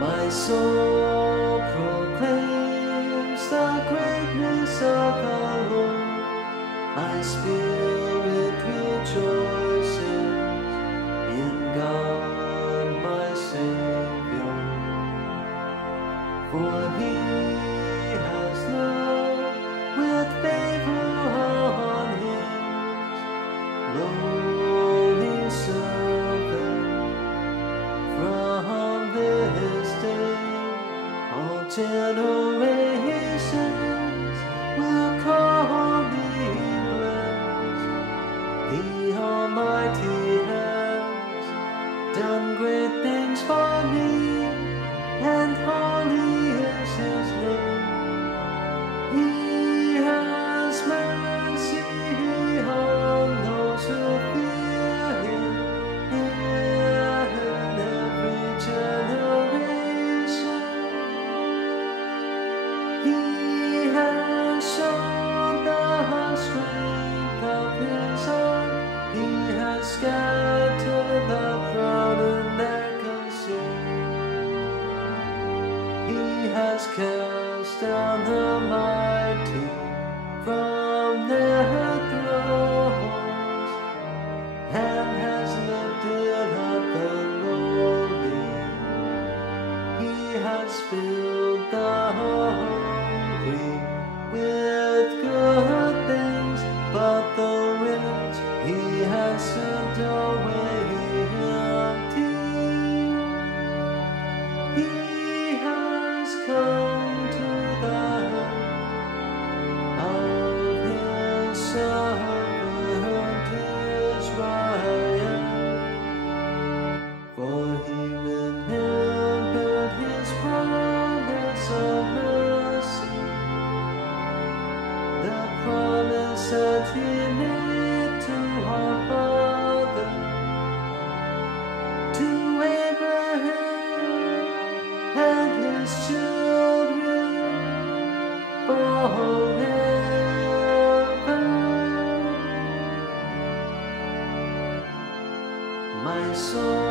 My soul proclaims the greatness of the Lord. My spirit rejoices in God my Savior. For He has looked with favor on His lowly servant. From this day all generations will call me blessed. The Almighty has done great things for me, and holy is His name. He has mercy on those who fear Him in every generation. He has shown the strength of His arm. He has scattered the proud in their conceit. He has cast down the mighty from their thrones, and has lifted up the lowly. He has filled the hungry with good things, but the rich He has sent away empty. He has come to the help of His servant Israel, for He remembered His promise of mercy, the promise that He made to our father, to Abraham and his children forever. My soul